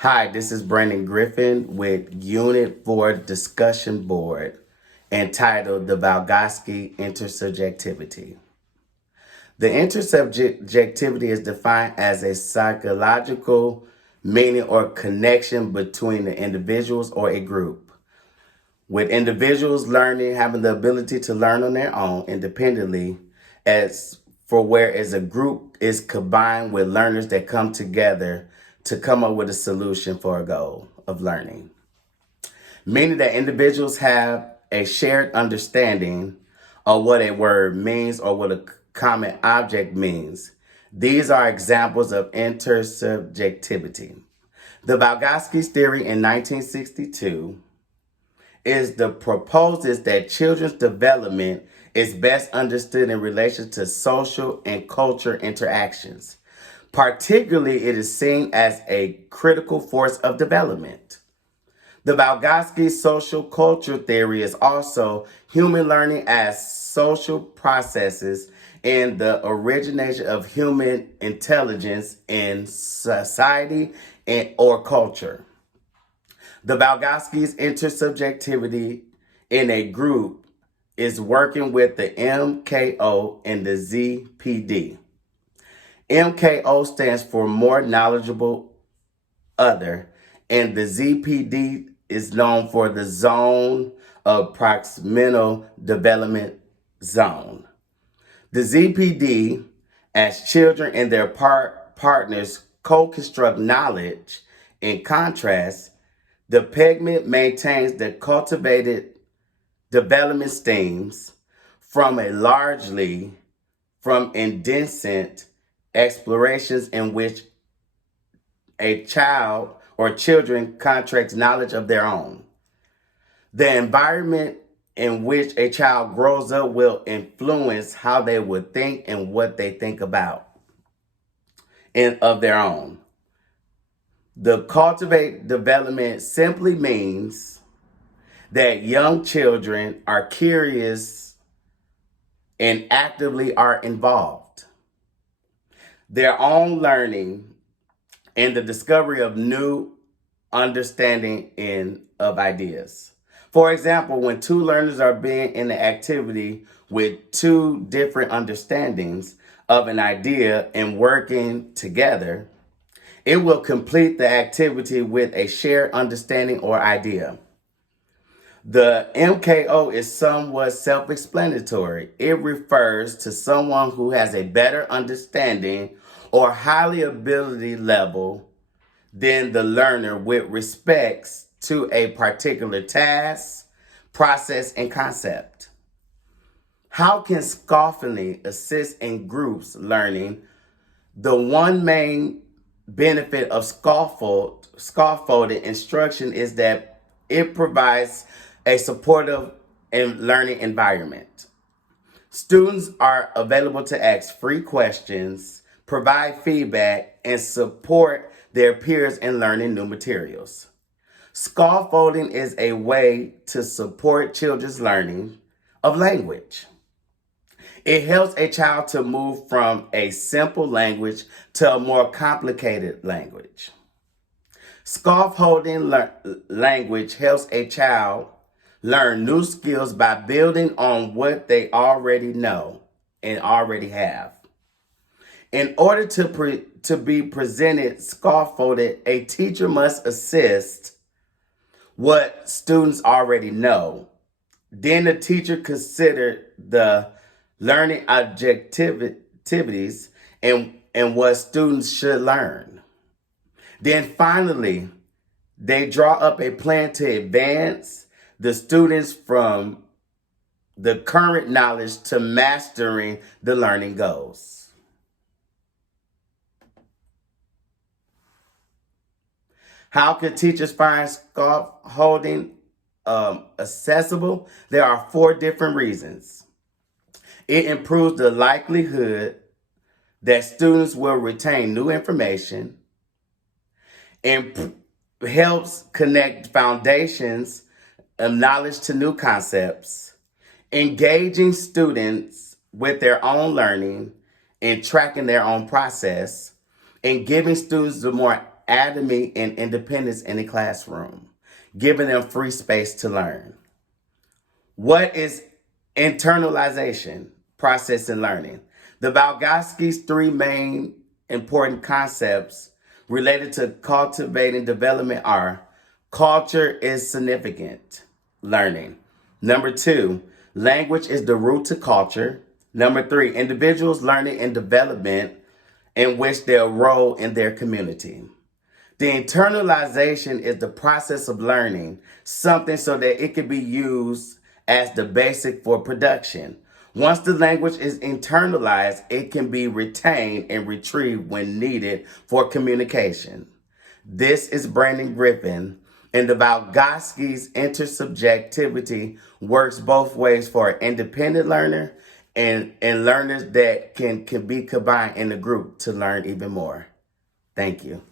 Hi, this is Brandon Griffin with Unit 4 Discussion Board entitled The Vygotsky Intersubjectivity. The intersubjectivity is defined as a psychological meaning or connection between the individuals or a group. With individuals having the ability to learn on their own independently, whereas a group is combined with learners that come together to come up with a solution for a goal of learning. Meaning that individuals have a shared understanding of what a word means or what a common object means. These are examples of intersubjectivity. The Vygotsky's theory in 1962 proposes that children's development is best understood in relation to social and culture interactions. Particularly, it is seen as a critical force of development. The Vygotsky social culture theory is also human learning as social processes and the origination of human intelligence in society or culture. The Vygotsky's intersubjectivity in a group is working with the MKO and the ZPD. MKO stands for more knowledgeable other, and the ZPD is known for the zone of proximal development zone. The ZPD, as children and their partners co-construct knowledge. In contrast, the pigment maintains the cultivated development streams from indecent explorations in which a child or children contracts knowledge of their own. The environment in which a child grows up will influence how they would think and what they think about and of their own. The cultivate development simply means that young children are curious and actively are involved. Their own learning and the discovery of new understanding of ideas. For example, when two learners are being in an activity with two different understandings of an idea and working together, it will complete the activity with a shared understanding or idea. The MKO is somewhat self-explanatory. It refers to someone who has a better understanding or highly ability level than the learner with respects to a particular task, process, and concept. How can scaffolding assist in groups learning? The one main benefit of scaffolded instruction is that it provides a supportive and learning environment. Students are available to ask free questions, provide feedback, and support their peers in learning new materials. Scaffolding is a way to support children's learning of language. It helps a child to move from a simple language to a more complicated language. Scaffolding language helps a child learn new skills by building on what they already know and already have. In order to be presented scaffolded, a teacher must assist what students already know. Then the teacher considered the learning objectivities and what students should learn. Then finally, they draw up a plan to advance the students from the current knowledge to mastering the learning goals. How can teachers find scaffolding accessible? There are 4 different reasons. It improves the likelihood that students will retain new information and helps connect foundations of knowledge to new concepts, engaging students with their own learning and tracking their own process, and giving students the more autonomy and independence in the classroom, giving them free space to learn. What is internalization, process, and learning? The Vygotsky's three main important concepts related to cultivating development are: culture is significant, learning. Number two, language is the root to culture. Number three, individuals learning and development in which their role in their community. The internalization is the process of learning something so that it can be used as the basic for production. Once the language is internalized, it can be retained and retrieved when needed for communication. This is Brandon Griffin, and the Vygotsky's intersubjectivity works both ways for an independent learner and learners that can be combined in a group to learn even more. Thank you.